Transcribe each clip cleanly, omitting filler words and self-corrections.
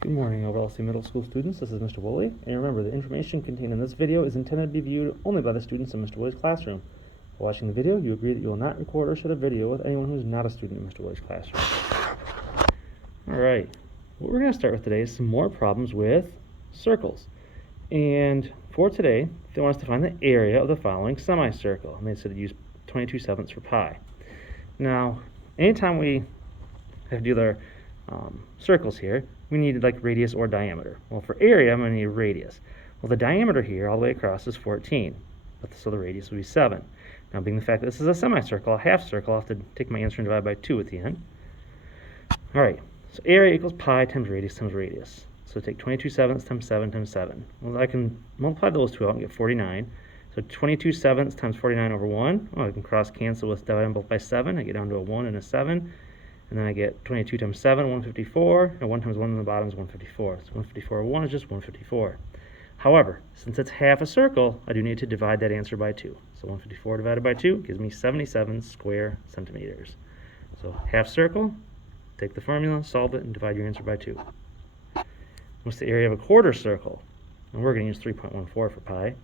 Good morning, OLC Middle School students. This is Mr. Woolley, and remember, the information contained in this video is intended to be viewed only by the students in Mr. Woolley's classroom. While watching the video, you agree that you will not record or share the video with anyone who is not a student in Mr. Woolley's classroom. Alright, what we're going to start with today is some more problems with circles. And for today, they want us to find the area of the following semicircle, and they said to use 22/7 for pi. Now, anytime we have to do their circles here, we need like radius or diameter. Well, for area, I'm going to need radius. Well, the diameter here all the way across is 14, so the radius will be 7. Now, being the fact that this is a semicircle, a half circle, I'll have to take my answer and divide by 2 at the end. All right, so area equals pi times radius times radius. So take 22/7 times 7 times 7. Well, I can multiply those two out and get 49. So 22/7 times 49 over 1. Well, I can cross cancel with dividing both by 7. I get down to a 1 and a 7. And then I get 22 times 7, 154, and 1 times 1 in the bottom is 154. So 154 over 1 is just 154. However, since it's half a circle, I do need to divide that answer by 2. So 154 divided by 2 gives me 77 square centimeters. So half circle, take the formula, solve it, and divide your answer by 2. What's the area of a quarter circle? And we're going to use 3.14 for pi.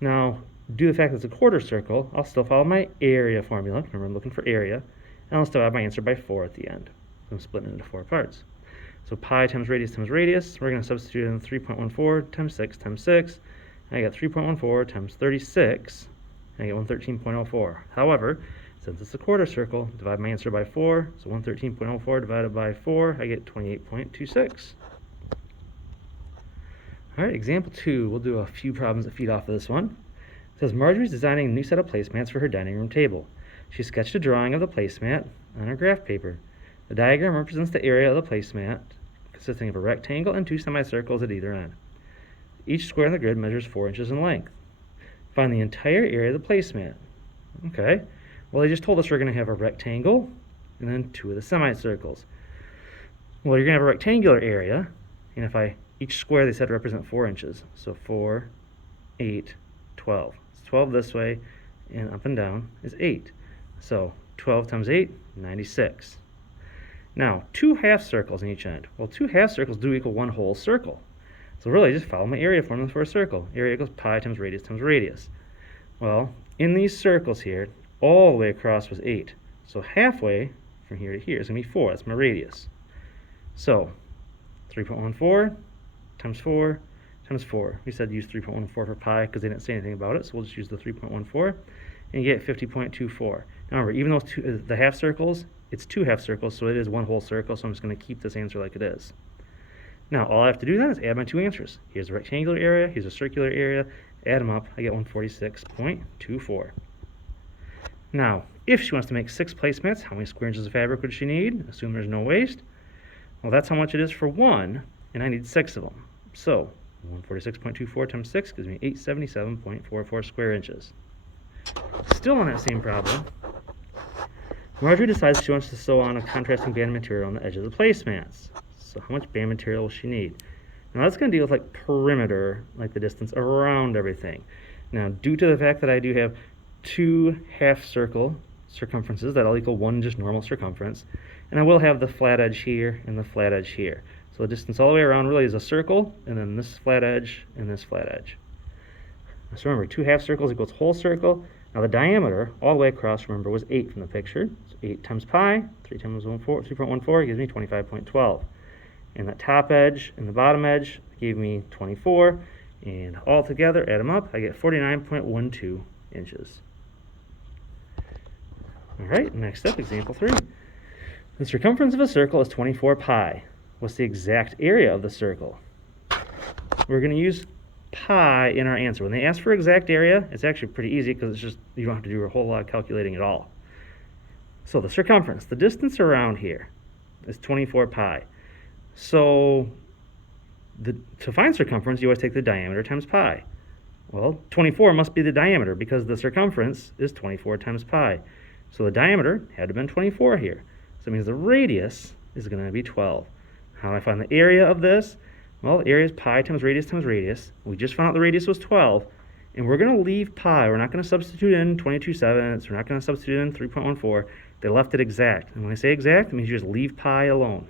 Now, due to the fact that it's a quarter circle, I'll still follow my area formula. Remember, I'm looking for area. And I'll still have my answer by 4 at the end. So I'm splitting it into 4 parts. So pi times radius, we're going to substitute in 3.14 times 6 times 6. And I get 3.14 times 36, and I get 113.04. However, since it's a quarter circle, divide my answer by 4. So 113.04 divided by 4, I get 28.26. All right, example 2, we'll do a few problems that feed off of this one. It says Marjorie's designing a new set of placemats for her dining room table. She sketched a drawing of the placemat on her graph paper. The diagram represents the area of the placemat, consisting of a rectangle and 2 semicircles at either end. Each square in the grid measures 4 inches in length. Find the entire area of the placemat. Okay, well, they just told us we're going to have a rectangle and then 2 of the semicircles. Well, you're going to have a rectangular area, and each square they said to represent 4 inches. So 4, 8, 12. It's 12 this way, and up and down is 8. So 12 times 8, 96. Now, 2 half circles in each end. Well, 2 half circles do equal 1 whole circle. So really, just follow my area formula for a circle. Area equals pi times radius times radius. Well, in these circles here, all the way across was 8. So halfway from here to here is going to be 4. That's my radius. So 3.14 times 4 times 4. We said use 3.14 for pi because they didn't say anything about it, so we'll just use the 3.14. And you get 50.24. Now remember, even though it's the half circles, it's 2 half circles, so it is 1 whole circle, so I'm just going to keep this answer like it is. Now, all I have to do then is add my 2 answers. Here's a rectangular area, here's a circular area. Add them up, I get 146.24. Now, if she wants to make 6 placemats, how many square inches of fabric would she need? Assume there's no waste. Well, that's how much it is for 1, and I need 6 of them. So 146.24 times 6 gives me 877.44 square inches. Still on that same problem, Marjorie decides she wants to sew on a contrasting band material on the edge of the placemats. So how much band material will she need? Now that's going to deal with like perimeter, like the distance around everything. Now, due to the fact that I do have 2 half circle circumferences that all equal 1 just normal circumference, and I will have the flat edge here and the flat edge here. So the distance all the way around really is a circle, and then this flat edge and this flat edge. So remember, 2 half circles equals whole circle. Now the diameter all the way across, remember, was 8 from the picture. So 8 times pi, 3 times 3.14 gives me 25.12. And that top edge and the bottom edge gave me 24. And all together, add them up, I get 49.12 inches. All right, next up, example 3. The circumference of a circle is 24 pi. What's the exact area of the circle? We're going to use pi in our answer. When they ask for exact area, it's actually pretty easy because it's just you don't have to do a whole lot of calculating at all. So the circumference, the distance around here is 24 pi. So to find circumference, you always take the diameter times pi. Well, 24 must be the diameter because the circumference is 24 times pi. So the diameter had to have been 24 here. So it means the radius is going to be 12. How do I find the area of this? Well, the area is pi times radius times radius. We just found out the radius was 12, and we're going to leave pi. We're not going to substitute in 22/7. We're not going to substitute in 3.14. They left it exact. And when I say exact, it means you just leave pi alone.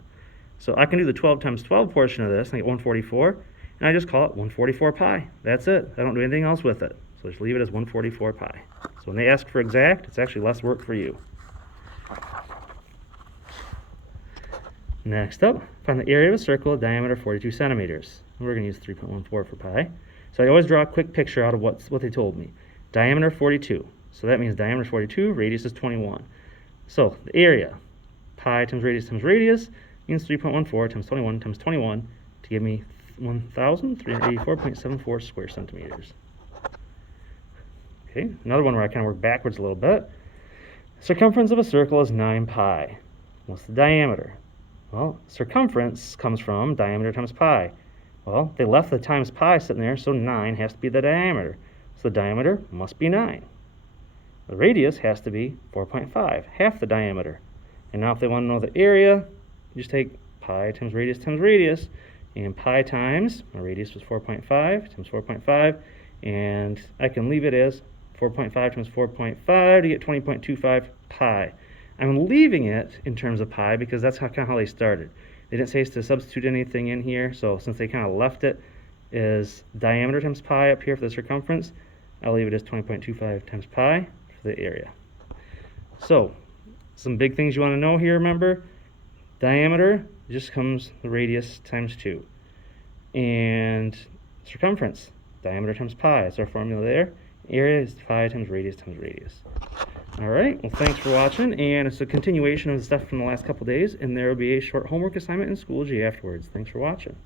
So I can do the 12 times 12 portion of this and get 144, and I just call it 144 pi. That's it. I don't do anything else with it. So just leave it as 144 pi. So when they ask for exact, it's actually less work for you. Next up, find the area of a circle of diameter 42 centimeters. We're going to use 3.14 for pi. So I always draw a quick picture out of what they told me. Diameter 42. So that means diameter is 42, radius is 21. So the area, pi times radius means 3.14 times 21 times 21 to give me 1,384.74 square centimeters. Okay, another one where I kind of work backwards a little bit. Circumference of a circle is 9 pi. What's the diameter? Well, circumference comes from diameter times pi. Well, they left the times pi sitting there, so 9 has to be the diameter. So the diameter must be 9. The radius has to be 4.5, half the diameter. And now if they want to know the area, you just take pi times radius, and pi times, my radius was 4.5 times 4.5, and I can leave it as 4.5 times 4.5 to get 20.25 pi. I'm leaving it in terms of pi because that's kind of how they started. They didn't say us to substitute anything in here, so since they kind of left it as diameter times pi up here for the circumference, I'll leave it as 20.25 times pi for the area. So, some big things you want to know here, remember, diameter just comes the radius times 2. And circumference, diameter times pi, that's our formula there. Area is pi times radius times radius. Alright, well thanks for watching, and it's a continuation of the stuff from the last couple days, and there will be a short homework assignment in Schoology afterwards. Thanks for watching.